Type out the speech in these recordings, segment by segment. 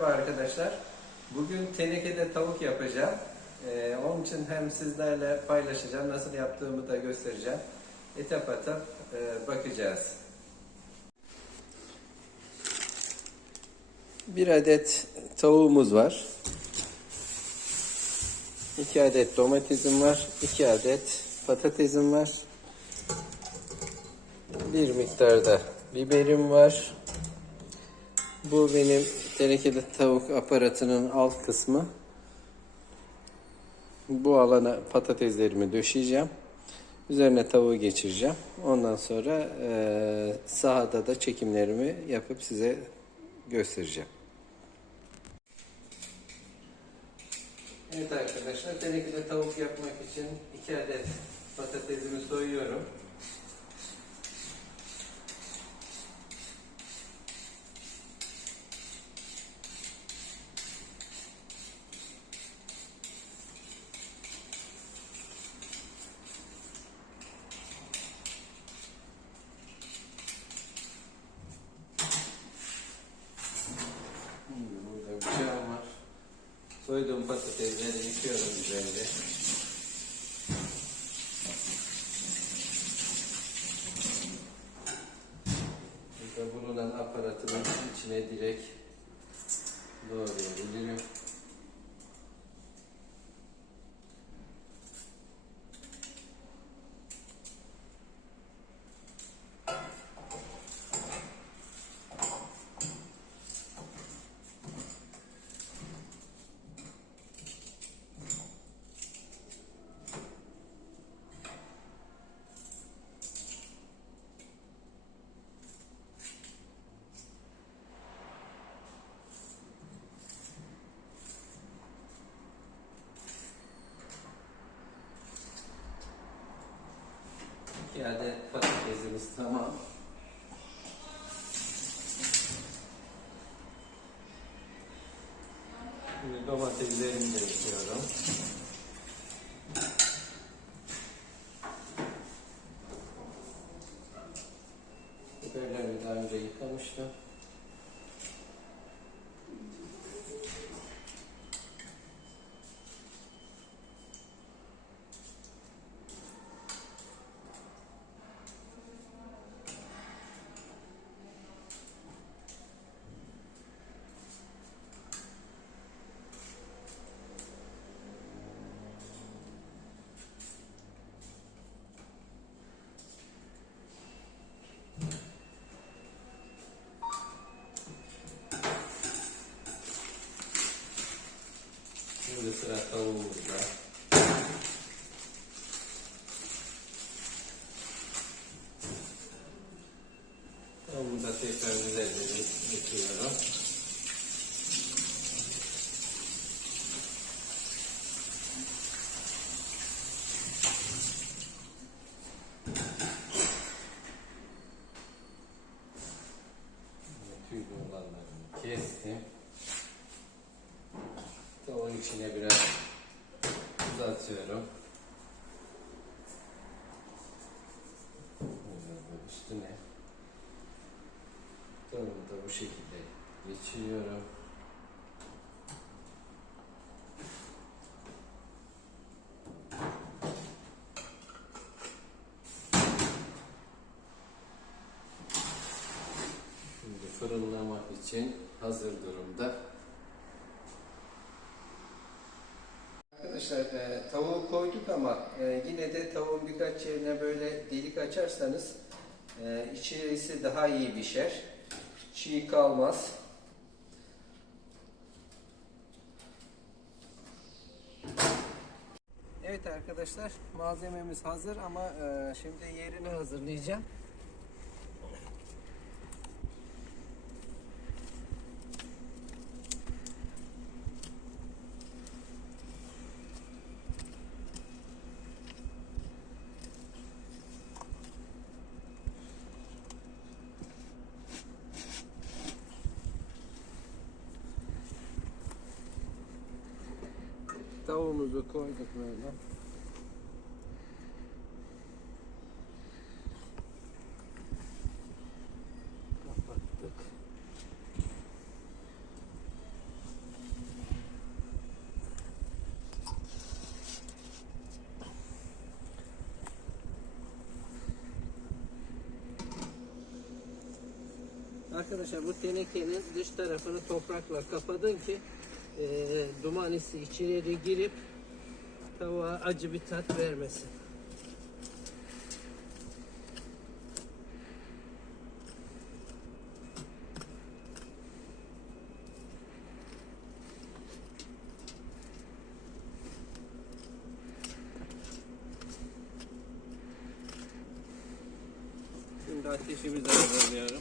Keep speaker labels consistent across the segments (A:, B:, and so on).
A: Merhaba arkadaşlar. Bugün tenekede tavuk yapacağım. Ee, onun için hem sizlerle paylaşacağım, nasıl yaptığımı da göstereceğim. Etap etap e, bakacağız. Bir adet tavuğumuz var. 2 adet domatesim var. 2 adet patatesim var. Bir miktarda biberim var. Bu benim tenekede tavuk aparatının alt kısmı. Bu alana patateslerimi döşeyeceğim. Üzerine tavuğu geçireceğim. Ondan sonra eee sahada da çekimlerimi yapıp size göstereceğim. Evet arkadaşlar tenekede tavuk yapmak için 2 adet patatesimi soyuyorum. Burada bıçağım var. Soyduğum patatesleri yıkıyorum üzerinde. Burada bulunan aparatımın içine direkt doğrayabilirim. İki adet patatesimiz tamam. Şimdi domateslerimi de ekliyorum. Biberlerimi daha önce yıkamıştım. Tavuğumuzda. Tavuğu da tekrar üzerine yıkıyorum. Tüylü olanlarını kestim. İçine biraz uzatıyorum. Böyle üstüne. Tavuğu da bu şekilde geçiriyorum. Şimdi fırınlamak için hazır durumda. Arkadaşlar e, tavuğu koyduk ama e, yine de tavuğun birkaç yerine böyle delik açarsanız e, içerisi daha iyi pişer. Çiğ kalmaz. Evet arkadaşlar malzememiz hazır ama e, şimdi yerini hazırlayacağım. Tavuğumuzu koyduk böyle. Arkadaşlar bu tenekenin dış tarafını toprakla kapadın ki e, duman hissi içeri girip tavuğa acı bir tat vermesin. Şimdi ateşimizi hazırlıyorum.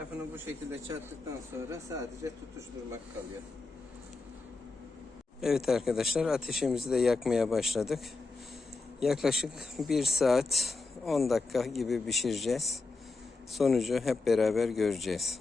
A: Etrafını bu şekilde çattıktan sonra sadece tutuşturmak kalıyor. Evet arkadaşlar ateşimizi de yakmaya başladık. Yaklaşık 1 saat 10 dakika gibi pişireceğiz. Sonucu hep beraber göreceğiz.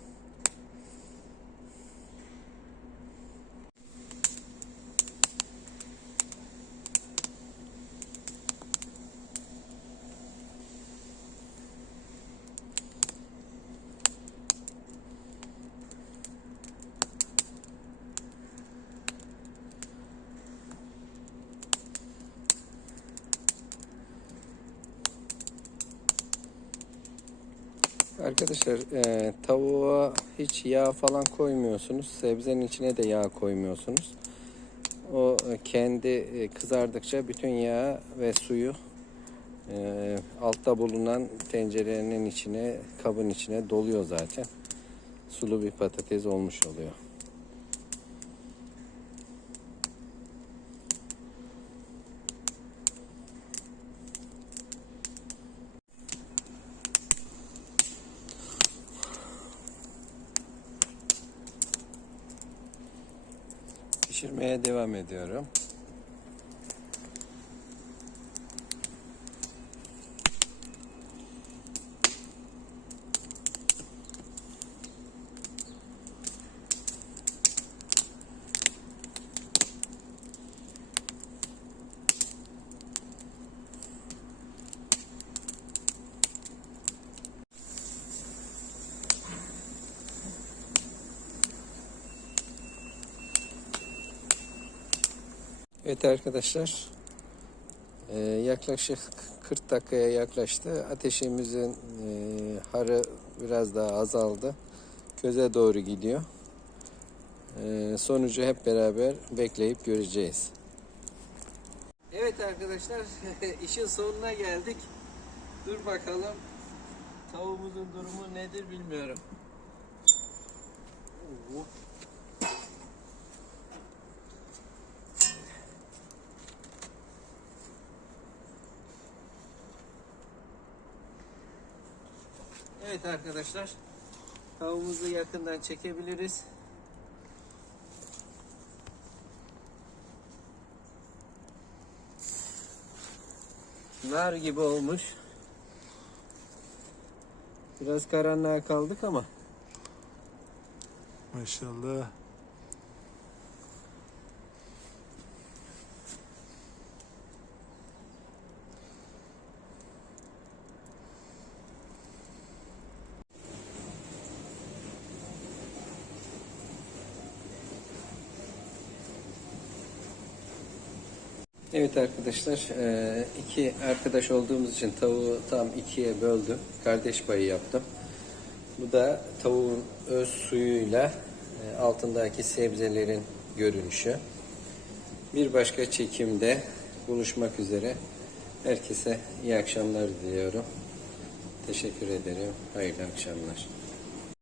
A: Arkadaşlar e, tavuğa hiç yağ falan koymuyorsunuz. Sebzenin içine de yağ koymuyorsunuz. O e, kendi e, kızardıkça bütün yağ ve suyu e, altta bulunan tencerenin içine, kabın içine doluyor zaten. Sulu bir patates olmuş oluyor. Pişirmeye devam ediyorum. Evet arkadaşlar e, yaklaşık 40 dakikaya yaklaştı. Ateşimizin e, harı biraz daha azaldı. Göze doğru gidiyor. E, sonucu hep beraber bekleyip göreceğiz. Evet arkadaşlar işin sonuna geldik. Dur bakalım tavuğumuzun durumu nedir bilmiyorum. Oo. Evet arkadaşlar. Tavuğumuzu yakından çekebiliriz. Nar gibi olmuş. Biraz karanlığa kaldık ama
B: Maşallah.
A: Evet arkadaşlar, eee, iki arkadaş olduğumuz için tavuğu tam ikiye böldüm. Kardeş payı yaptım. Bu da tavuğun öz suyuyla e, altındaki sebzelerin görünüşü. Bir başka çekimde buluşmak üzere. Herkese iyi akşamlar diliyorum. Teşekkür ederim. Hayırlı akşamlar.